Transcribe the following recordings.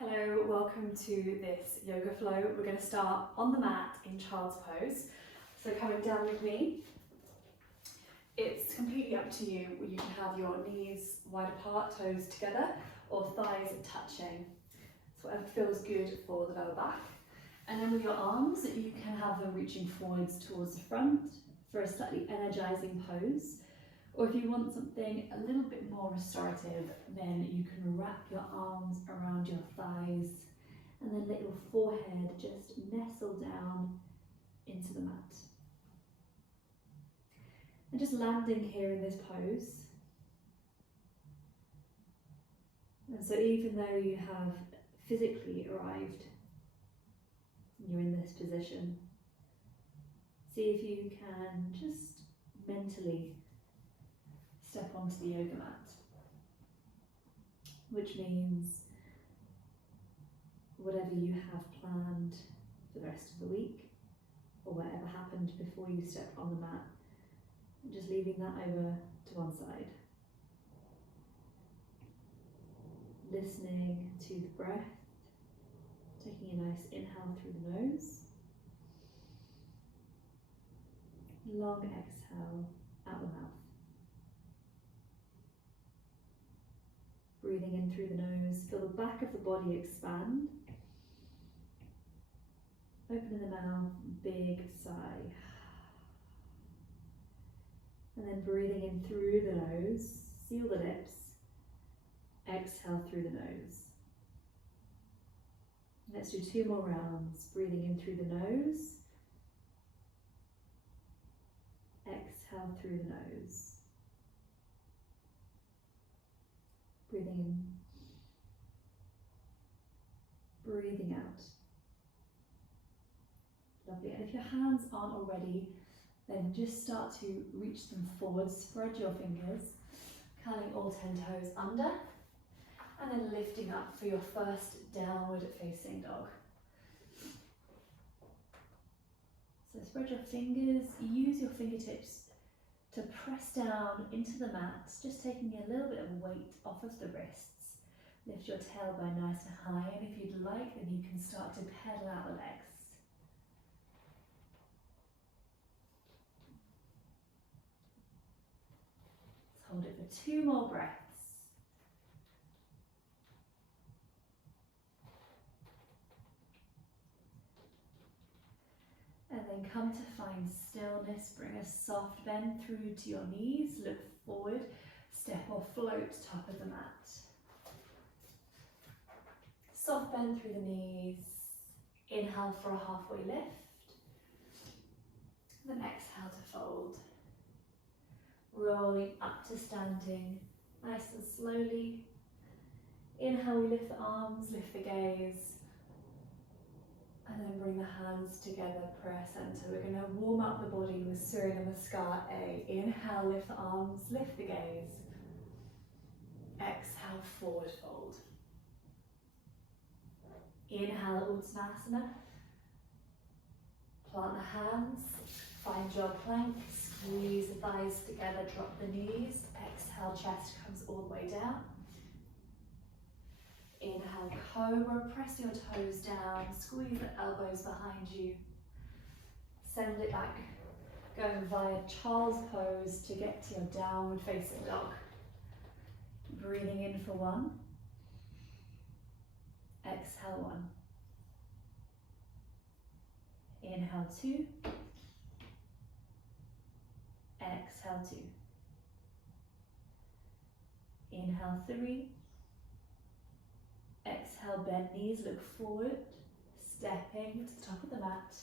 Hello, welcome to this yoga flow. We're going to start on the mat in child's pose. So coming down with me, it's completely up to you. You can have your knees wide apart, toes together, or thighs touching. So whatever feels good for the lower back. And then with your arms, you can have them reaching forwards towards the front for a slightly energizing pose. Or if you want something a little bit more restorative, then you can wrap your arms around your thighs and then let your forehead just nestle down into the mat. And just landing here in this pose. And so even though you have physically arrived, you're in this position, see if you can just mentally step onto the yoga mat, which means whatever you have planned for the rest of the week or whatever happened before you stepped on the mat, just leaving that over to one side. Listening to the breath, taking a nice inhale through the nose, long exhale out the mouth. Breathing in through the nose, feel the back of the body expand. Opening the mouth, big sigh. And then breathing in through the nose, seal the lips, exhale through the nose. Let's do 2 more rounds. Breathing in through the nose, exhale through the nose. Breathing in, breathing out. Lovely. And if your hands aren't already, then just start to reach them forward. Spread your fingers, curling all 10 toes under, and then lifting up for your first downward facing dog. So spread your fingers, use your fingertips to press down into the mat, just taking a little bit of weight off of the wrists. Lift your tailbone nice and high, and if you'd like, then you can start to pedal out the legs. Let's hold it for 2 more breaths. And then come to find stillness. Bring a soft bend through to your knees. Look forward. Step or float top of the mat. Soft bend through the knees. Inhale for a halfway lift. Then exhale to fold. Rolling up to standing, nice and slowly. Inhale, we lift the arms, lift the gaze. And then bring the hands together, prayer center. We're going to warm up the body with Surya Namaskar A. Inhale, lift the arms, lift the gaze. Exhale, forward fold. Inhale, Uttanasana. Plant the hands, find your plank, squeeze the thighs together, drop the knees. Exhale, chest comes all the way down. Inhale, cobra, press your toes down, squeeze the elbows behind you. Send it back, going via child's pose to get to your downward facing dog. Breathing in for 1. Exhale 1. Inhale 2. Exhale 2. Inhale 3. Exhale, bend knees, look forward, stepping to the top of the mat.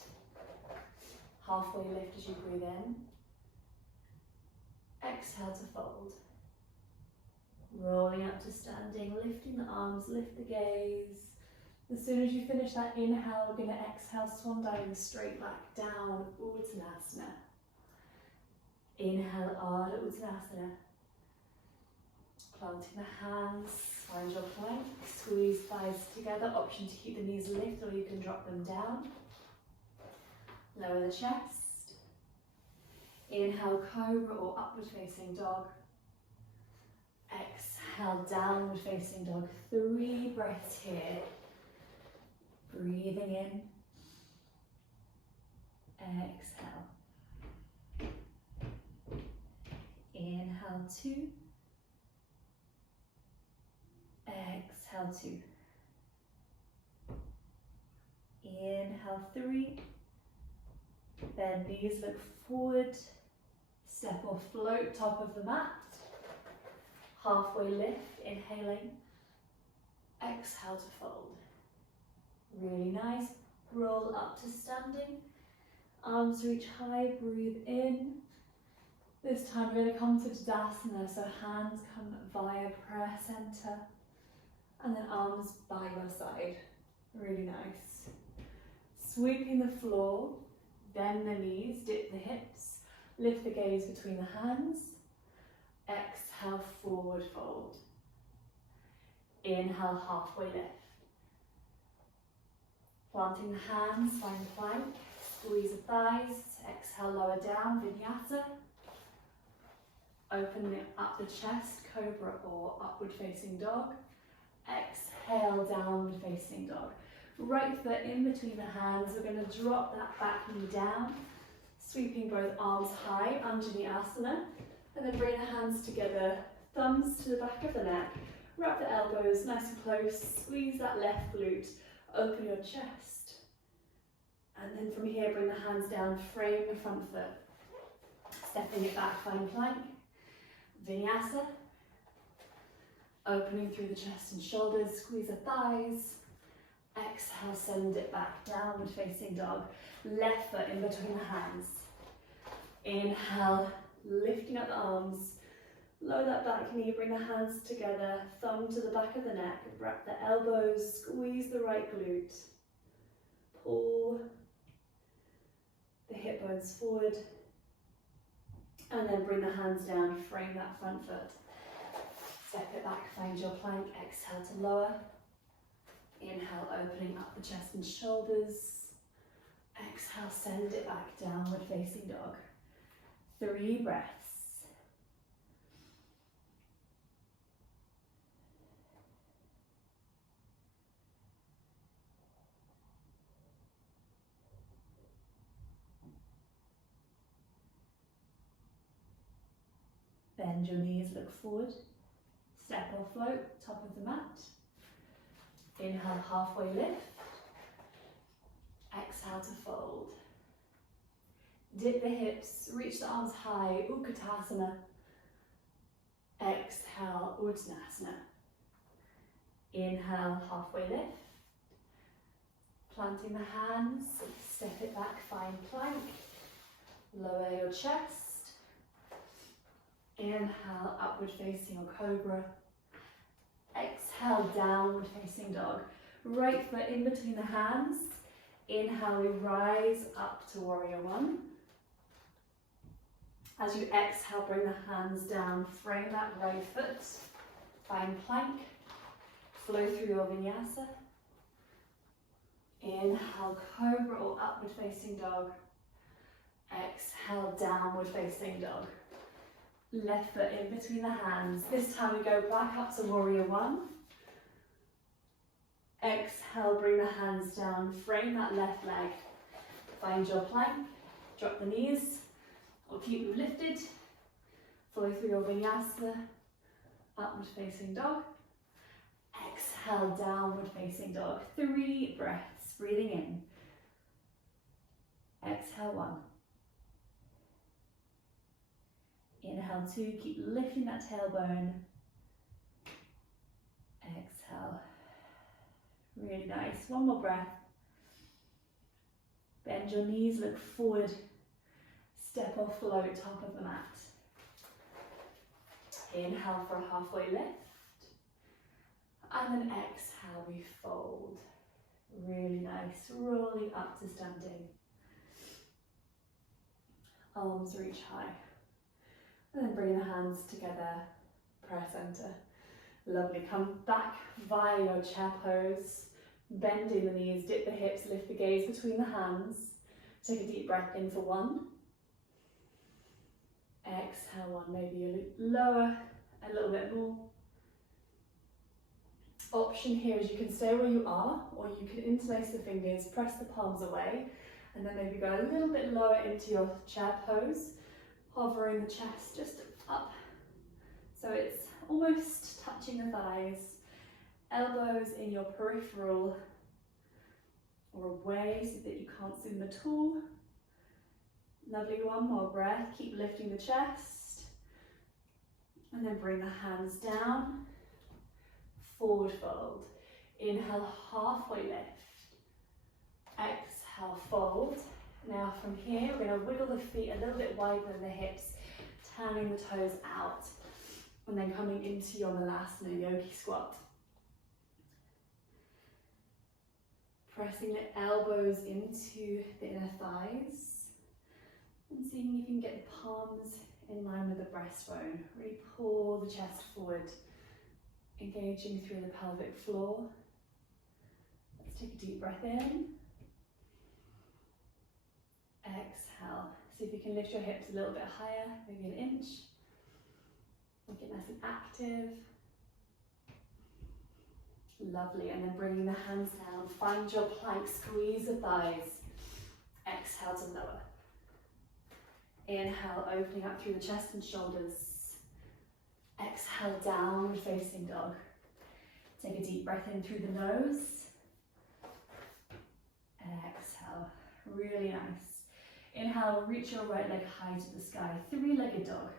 Halfway lift as you breathe in. Exhale to fold. Rolling up to standing, lifting the arms, lift the gaze. As soon as you finish that inhale, we're going to exhale, swan diving straight back down, Uttanasana. Inhale, Ardha Uttanasana. Planting the hands, find your plank, squeeze thighs together, option to keep the knees lifted or you can drop them down. Lower the chest. Inhale, cobra or upward facing dog. Exhale, downward facing dog. 3 breaths here. Breathing in. Exhale. Inhale 2. Exhale 2. Inhale 3. Bend knees, look forward. Step or float top of the mat. Halfway lift, inhaling. Exhale to fold. Really nice. Roll up to standing. Arms reach high, breathe in. This time we're going to come to Tadasana, so hands come via prayer center. And then arms by your side. Really nice. Sweeping the floor, bend the knees, dip the hips, lift the gaze between the hands. Exhale, forward fold. Inhale, halfway lift. Planting the hands, find plank, squeeze the thighs. Exhale, lower down, vinyasa. Open up the chest, cobra or upward facing dog. Exhale, downward facing dog. Right foot in between the hands. We're going to drop that back knee down, sweeping both arms high, Anjali Asana, and then bring the hands together, thumbs to the back of the neck. Wrap the elbows nice and close, squeeze that left glute, open your chest. And then from here, bring the hands down, frame the front foot. Stepping it back, find plank. Vinyasa. Opening through the chest and shoulders, squeeze the thighs. Exhale, send it back, downward facing dog. Left foot in between the hands. Inhale, lifting up the arms. Lower that back knee, bring the hands together, thumb to the back of the neck, wrap the elbows, squeeze the right glute. Pull the hip bones forward. And then bring the hands down, frame that front foot. Step it back, find your plank, exhale to lower. Inhale, opening up the chest and shoulders. Exhale, send it back, downward facing dog. 3 breaths. Bend your knees, look forward. Step or float, top of the mat. Inhale, halfway lift. Exhale to fold. Dip the hips, reach the arms high, Utkatasana. Exhale, Uttanasana. Inhale, halfway lift. Planting the hands, step it back, find plank. Lower your chest. Inhale, upward facing or cobra. Exhale, downward facing dog. Right foot in between the hands. Inhale, we rise up to warrior one. As you exhale, bring the hands down, frame that right foot. Find plank. Flow through your vinyasa. Inhale, cobra or upward facing dog. Exhale, downward facing dog. Left foot in between the hands. This time we go back up to warrior one. Exhale, bring the hands down, frame that left leg. Find your plank, drop the knees, or keep them lifted. Flow through your vinyasa, upward facing dog. Exhale, downward facing dog. 3 breaths, breathing in. Exhale, 1. Inhale 2, keep lifting that tailbone. Exhale. Really nice. 1 more breath. Bend your knees, look forward. Step or float, top of the mat. Inhale for a halfway lift. And then exhale, we fold. Really nice. Rolling up to standing. Arms reach high. And then bring the hands together, prayer center. Lovely, come back via your chair pose, bending the knees, dip the hips, lift the gaze between the hands. Take a deep breath in for 1. Exhale 1, maybe you lower a little bit more. Option here is you can stay where you are, or you can interlace the fingers, press the palms away, and then maybe go a little bit lower into your chair pose, hovering the chest just up. So it's almost touching the thighs, elbows in your peripheral or away so that you can't see them at all. Lovely, one more breath, keep lifting the chest. And then bring the hands down, forward fold. Inhale, halfway lift. Exhale, fold. Now from here, we're going to wiggle the feet a little bit wider than the hips, turning the toes out, and then coming into your Malasana Yogi squat. Pressing the elbows into the inner thighs, and seeing if you can get the palms in line with the breastbone. Really pull the chest forward, engaging through the pelvic floor. Let's take a deep breath in. Exhale. See if you can lift your hips a little bit higher, maybe an inch. Make it nice and active. Lovely, and then bringing the hands down. Find your plank, squeeze the thighs. Exhale to lower. Inhale, opening up through the chest and shoulders. Exhale, downward facing dog. Take a deep breath in through the nose. Exhale, really nice. Inhale, reach your right leg high to the sky, three-legged dog.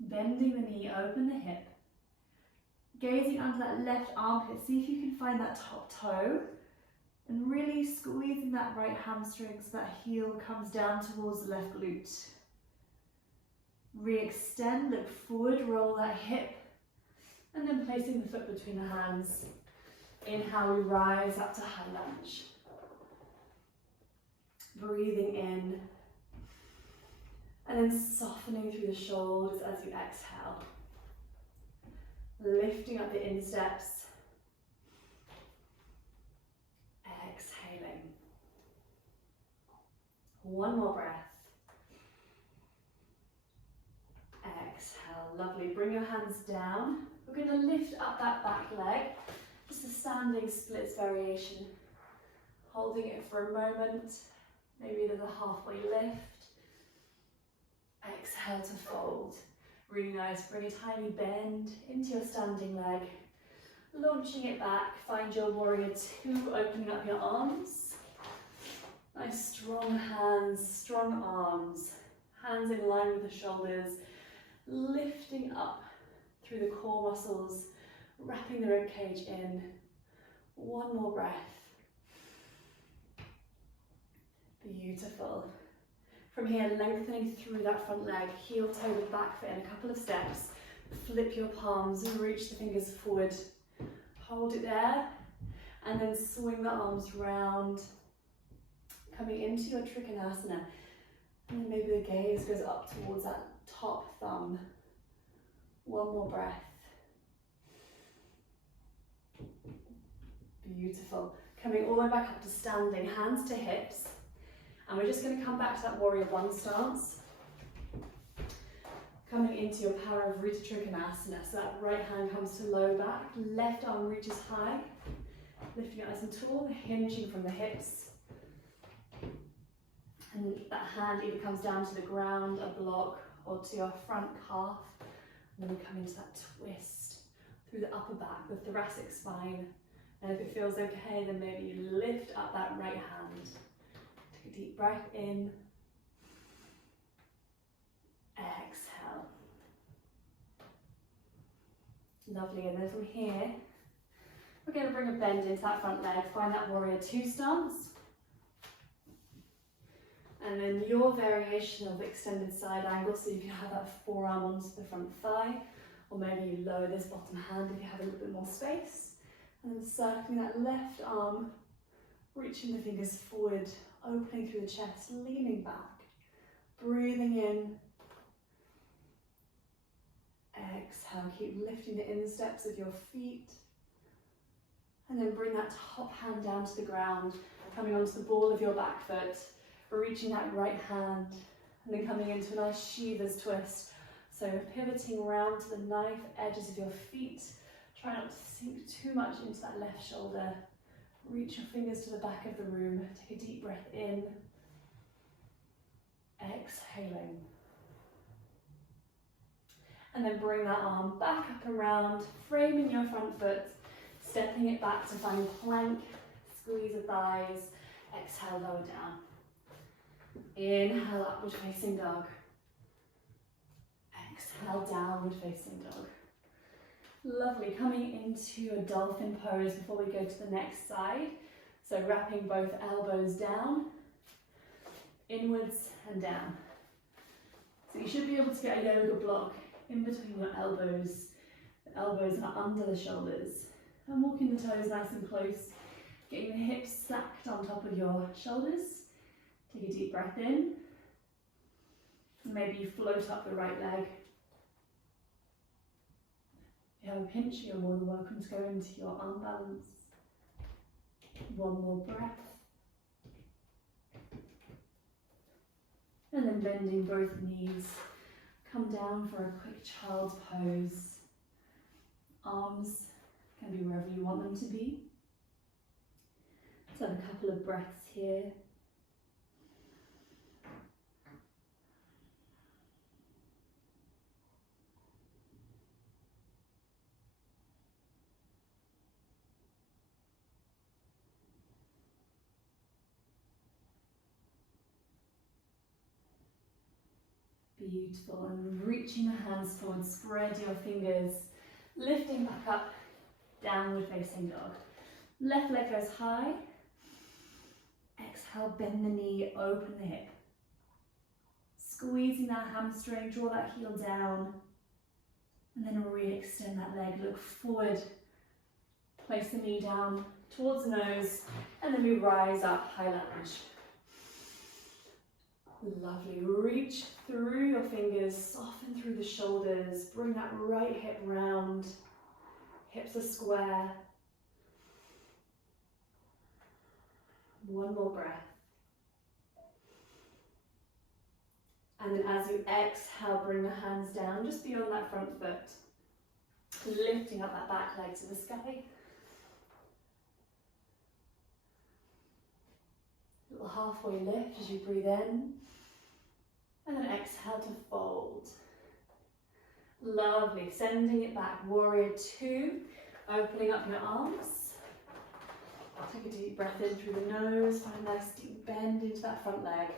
Bending the knee, open the hip. Gazing under that left armpit, see if you can find that top toe. And really squeezing that right hamstring so that heel comes down towards the left glute. Re-extend, look forward, roll that hip. And then placing the foot between the hands. Inhale, we rise up to high lunge. Breathing in. And then softening through the shoulders as you exhale. Lifting up the insteps. Exhaling. One more breath. Exhale, lovely. Bring your hands down. We're going to lift up that back leg. Just a standing splits variation. Holding it for a moment. Maybe there's a halfway lift. Exhale to fold. Really nice. Bring a tiny bend into your standing leg. Launching it back. Find your warrior two, opening up your arms. Nice strong hands, strong arms. Hands in line with the shoulders. Lifting up through the core muscles. Wrapping the rib cage in. One more breath. Beautiful. From here, lengthening through that front leg, heel toe with back foot in a couple of steps. Flip your palms and reach the fingers forward. Hold it there, and then swing the arms round, coming into your Trikonasana. And then maybe the gaze goes up towards that top thumb. One more breath. Beautiful. Coming all the way back up to standing, hands to hips. And we're just going to come back to that warrior one stance. Coming into your power of Rita Trikonasana. So that right hand comes to low back, left arm reaches high. Lifting it nice and tall, hinging from the hips. And that hand either comes down to the ground, a block, or to your front calf. And then we come into that twist through the upper back, the thoracic spine. And if it feels okay, then maybe you lift up that right hand. Take a deep breath in. Exhale. Lovely, and then from here, we're going to bring a bend into that front leg, find that warrior two stance. And then your variation of extended side angle, so you can have that forearm onto the front thigh, or maybe you lower this bottom hand if you have a little bit more space. And then circling that left arm, reaching the fingers forward, opening through the chest, leaning back, breathing in. Exhale, keep lifting the insteps of your feet. And then bring that top hand down to the ground, coming onto the ball of your back foot, reaching that right hand, and then coming into a nice Shiva's twist. So pivoting around to the knife edges of your feet, Try not to sink too much into that left shoulder. Reach your fingers to the back of the room. Take a deep breath in. Exhaling. And then bring that arm back up around, framing your front foot, stepping it back to find plank, squeeze the thighs, exhale, lower down. Inhale, upward facing dog. Exhale, downward facing dog. Lovely, coming into a dolphin pose before we go to the next side. So wrapping both elbows down, inwards and down. So you should be able to get a yoga block in between your elbows. The elbows are under the shoulders. And walking the toes nice and close, getting the hips stacked on top of your shoulders. Take a deep breath in. And maybe you float up the right leg. If you have a pinch, you're more than welcome to go into your arm balance. One more breath. And then bending both knees. Come down for a quick child's pose. Arms can be wherever you want them to be. Let's have a couple of breaths here. Beautiful, and reaching the hands forward, spread your fingers, lifting back up, downward facing dog. Left leg goes high. Exhale, bend the knee, open the hip. Squeezing that hamstring, draw that heel down, and then re-extend that leg, look forward. Place the knee down towards the nose, and then we rise up, high lunge. Lovely, reach through your fingers, soften through the shoulders, bring that right hip round, hips are square. One more breath. And then as you exhale, bring the hands down just beyond that front foot, lifting up that back leg to the sky. Little halfway lift as you breathe in. And then exhale to fold. Lovely, sending it back, warrior two, opening up your arms. Take a deep breath in through the nose, find a nice deep bend into that front leg.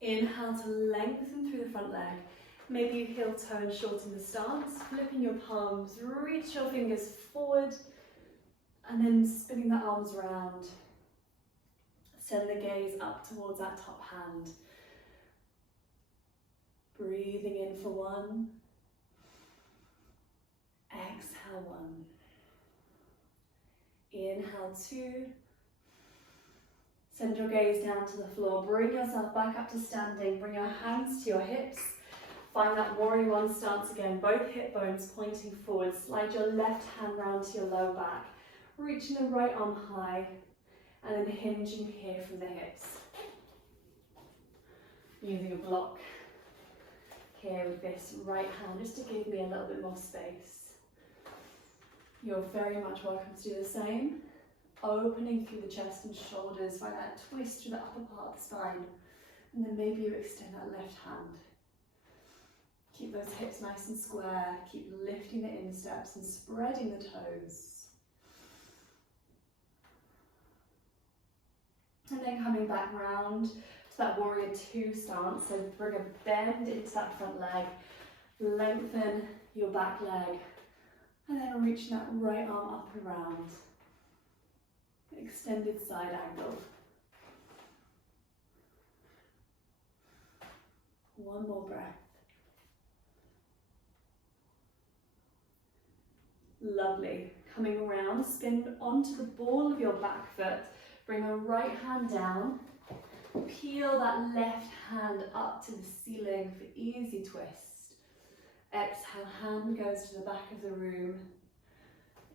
Inhale to lengthen through the front leg. Maybe you heel toe and shorten the stance, flipping your palms, reach your fingers forward, and then spinning the arms around. Send the gaze up towards that top hand. Breathing in for one. Exhale one. Inhale two. Send your gaze down to the floor. Bring yourself back up to standing. Bring your hands to your hips. Find that warrior one stance again, both hip bones pointing forward. Slide your left hand round to your lower back. Reaching the right arm high and then hinging here from the hips. Using a block here with this right hand just to give me a little bit more space. You're very much welcome to do the same. Opening through the chest and shoulders, find that twist through the upper part of the spine. And then maybe you extend that left hand. Keep those hips nice and square, keep lifting the insteps and spreading the toes. And then coming back round to that warrior two stance, so bring a bend into that front leg, lengthen your back leg, and then reaching that right arm up and round. Extended side angle. One more breath. Lovely. Coming around, spin onto the ball of your back foot. Bring the right hand down. Peel that left hand up to the ceiling for easy twist. Exhale, hand goes to the back of the room.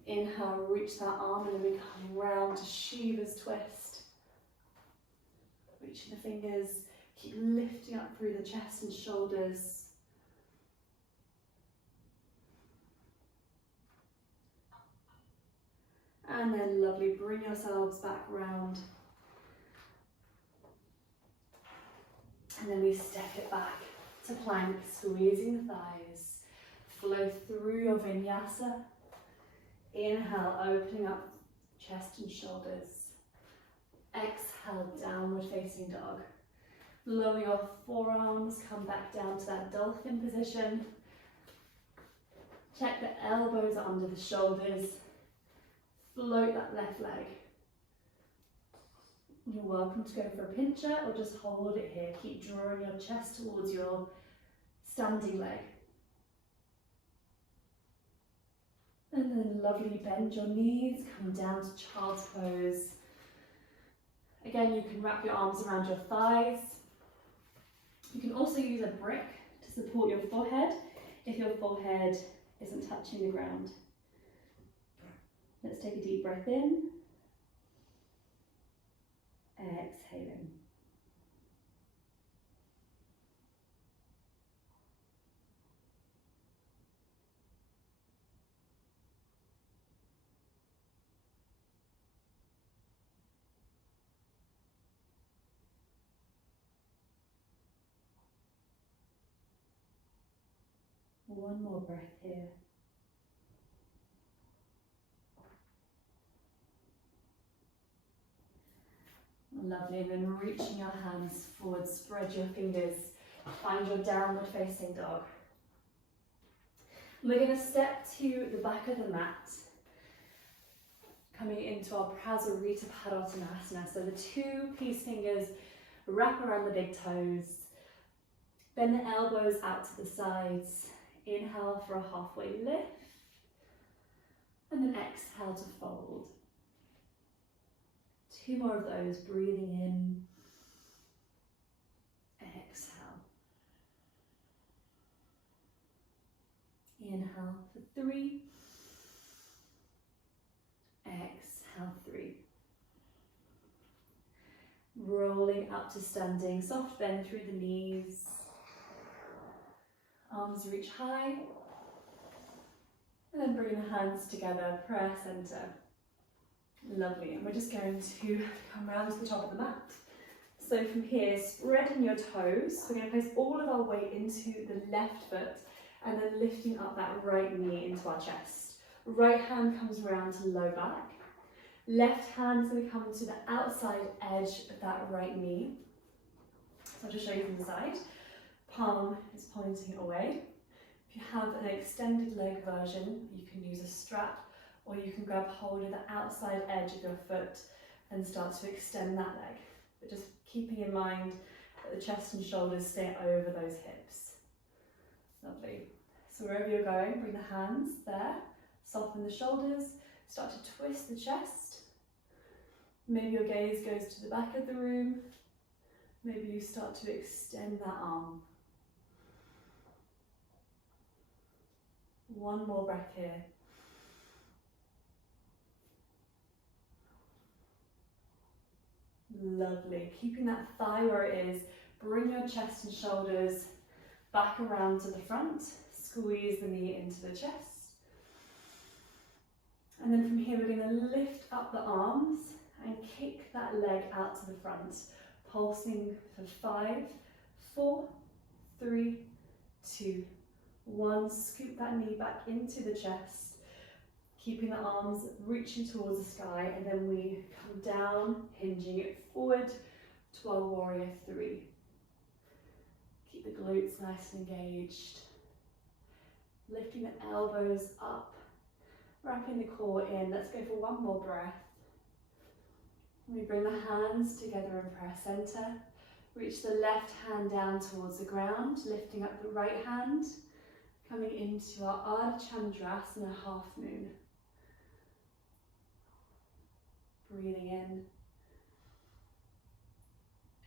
Inhale, reach that arm and then we come round to Shiva's twist. We reaching the fingers, keep lifting up through the chest and shoulders. And then lovely, bring yourselves back round. And then we step it back to plank, squeezing the thighs. Flow through your vinyasa. Inhale, opening up chest and shoulders. Exhale, downward facing dog. Lower your forearms, come back down to that dolphin position. Check the elbows are under the shoulders. Float that left leg. You're welcome to go for a pincher or just hold it here. Keep drawing your chest towards your standing leg. And then lovely, bend your knees, come down to child's pose. Again, you can wrap your arms around your thighs. You can also use a brick to support your forehead if your forehead isn't touching the ground. Let's take a deep breath in. Exhaling. One more breath here. Lovely, and then reaching your hands forward, spread your fingers, find your downward facing dog. We're going to step to the back of the mat, coming into our Prasarita Padottanasana. So the two peace fingers wrap around the big toes, bend the elbows out to the sides, inhale for a halfway lift, and then exhale to fold. Two more of those, breathing in, exhale. Inhale for 3, exhale 3. Rolling up to standing, soft bend through the knees. Arms reach high. And then bring the hands together, prayer center. Lovely, and we're just going to come round to the top of the mat. So from here, spreading your toes, we're going to place all of our weight into the left foot and then lifting up that right knee into our chest. Right hand comes around to low back. Left hand is going to come to the outside edge of that right knee. So I'll just show you from the side. Palm is pointing away. If you have an extended leg version, you can use a strap, or you can grab hold of the outside edge of your foot and start to extend that leg. But just keeping in mind that the chest and shoulders stay over those hips. Lovely. So wherever you're going, bring the hands there, soften the shoulders, start to twist the chest. Maybe your gaze goes to the back of the room. Maybe you start to extend that arm. One more breath here. Lovely. Keeping that thigh where it is, bring your chest and shoulders back around to the front. Squeeze the knee into the chest. And then from here, we're going to lift up the arms and kick that leg out to the front. Pulsing for 5, 4, 3, 2, 1. Scoop that knee back into the chest. Keeping the arms reaching towards the sky, and then we come down, hinging it forward to our warrior 3. Keep the glutes nice and engaged. Lifting the elbows up, wrapping the core in. Let's go for one more breath. We bring the hands together in prayer center. Reach the left hand down towards the ground, lifting up the right hand, coming into our Ardha Chandrasana half moon. Breathing in,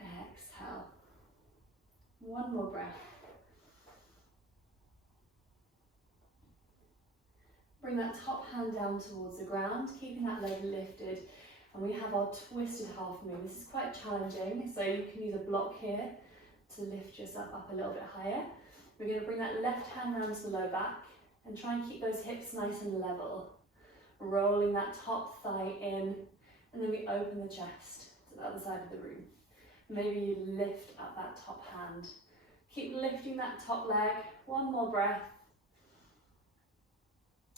exhale. One more breath. Bring that top hand down towards the ground, keeping that leg lifted, And we have our twisted half moon. This is quite challenging, so you can use a block here to lift yourself up a little bit higher. We're going to bring that left hand round to the low back and try and keep those hips nice and level. Rolling that top thigh in, and then we open the chest to the other side of the room. Maybe you lift up that top hand. Keep lifting that top leg. One more breath.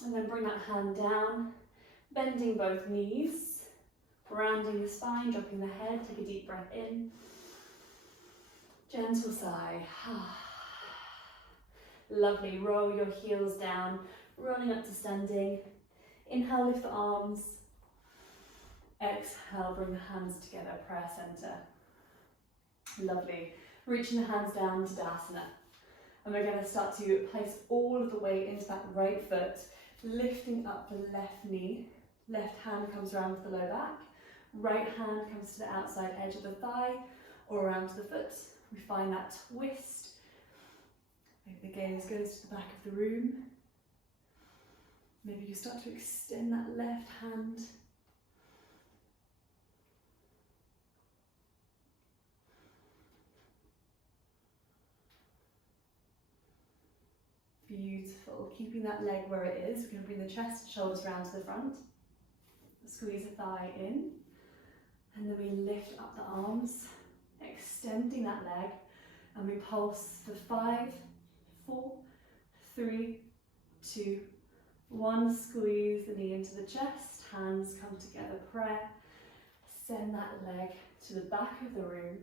And then bring that hand down, bending both knees, rounding the spine, dropping the head. Take a deep breath in. Gentle sigh. Lovely. Roll your heels down, rolling up to standing. Inhale, lift the arms. Exhale, bring the hands together, prayer center. Lovely. Reaching the hands down to Tadasana. And we're going to start to place all of the weight into that right foot, lifting up the left knee. Left hand comes around to the low back. Right hand comes to the outside edge of the thigh or around to the foot. We find that twist. Maybe the gaze goes to the back of the room. Maybe you start to extend that left hand. Beautiful. Keeping that leg where it is. We're going to bring the chest, shoulders round to the front. Squeeze the thigh in. And then we lift up the arms, extending that leg. And we pulse for 5, 4, 3, 2, 1. Squeeze the knee into the chest. Hands come together, prayer. Send that leg to the back of the room.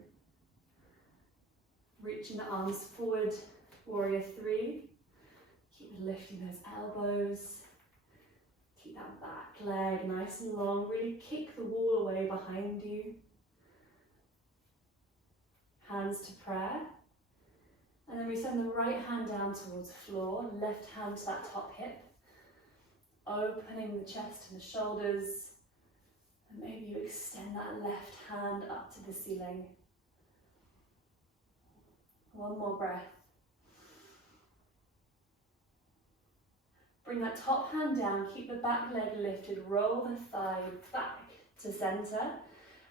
Reaching the arms forward, warrior 3. Keep lifting those elbows. Keep that back leg nice and long. Really kick the wall away behind you. Hands to prayer. And then we send the right hand down towards the floor, left hand to that top hip. Opening the chest and the shoulders. And maybe you extend that left hand up to the ceiling. One more breath. Bring that top hand down, keep the back leg lifted, roll the thigh back to center.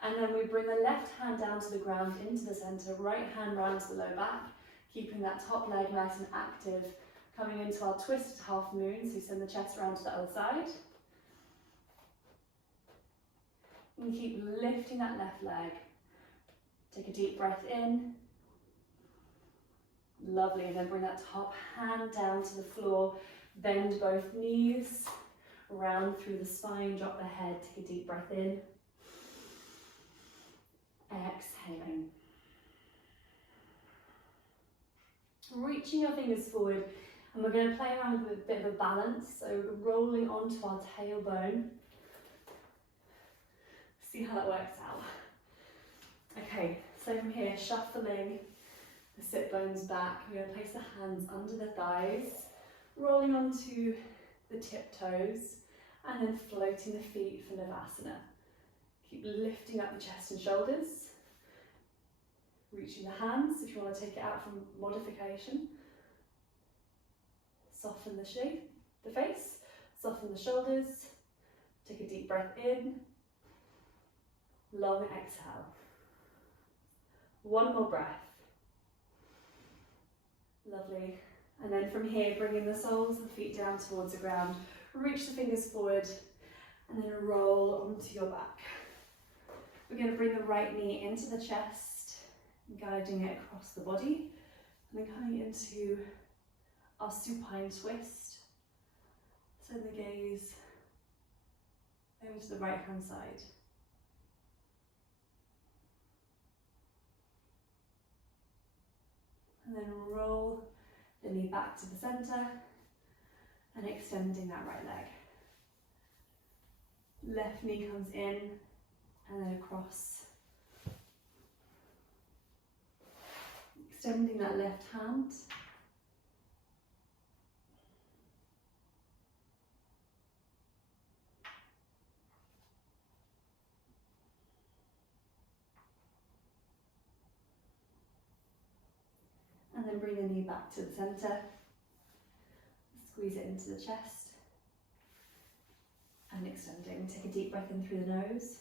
And then we bring the left hand down to the ground into the center, right hand round to the low back, keeping that top leg nice and active, coming into our twisted half moon, so you send the chest around to the other side. And keep lifting that left leg. Take a deep breath in. Lovely, and then bring that top hand down to the floor. Bend both knees, round through the spine, drop the head, take a deep breath in. Exhaling. Reaching your fingers forward, and we're going to play around with a bit of a balance, so rolling onto our tailbone. See how that works out. Okay, so from here, shuffling the sit bones back, we're going to place the hands under the thighs, rolling onto the tiptoes, and then floating the feet for Navasana. Keep lifting up the chest and shoulders, reaching the hands if you want to take it out from modification. Soften the shape, the face, soften the shoulders, take a deep breath in, long exhale. One more breath. Lovely. And then from here, bringing the soles of the feet down towards the ground, reach the fingers forward, and then roll onto your back. We're going to bring the right knee into the chest, guiding it across the body, and then coming into our supine twist. Send the gaze over to the right hand side. And then roll the knee back to the center and extending that right leg. Left knee comes in and then across. Extending that left hand. And then bring the knee back to the center. Squeeze it into the chest. And extending. Take a deep breath in through the nose.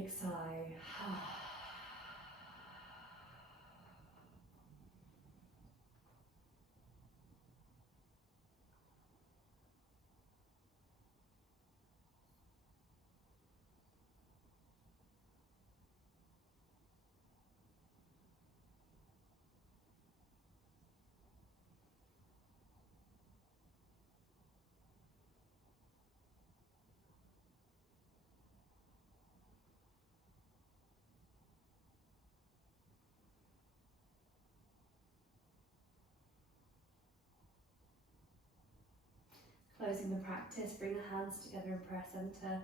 big sigh. Closing the practice, bring the hands together in prayer center.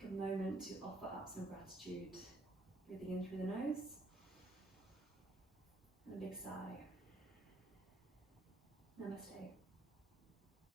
Take a moment to offer up some gratitude. Breathing in through the nose. And a big sigh. Namaste.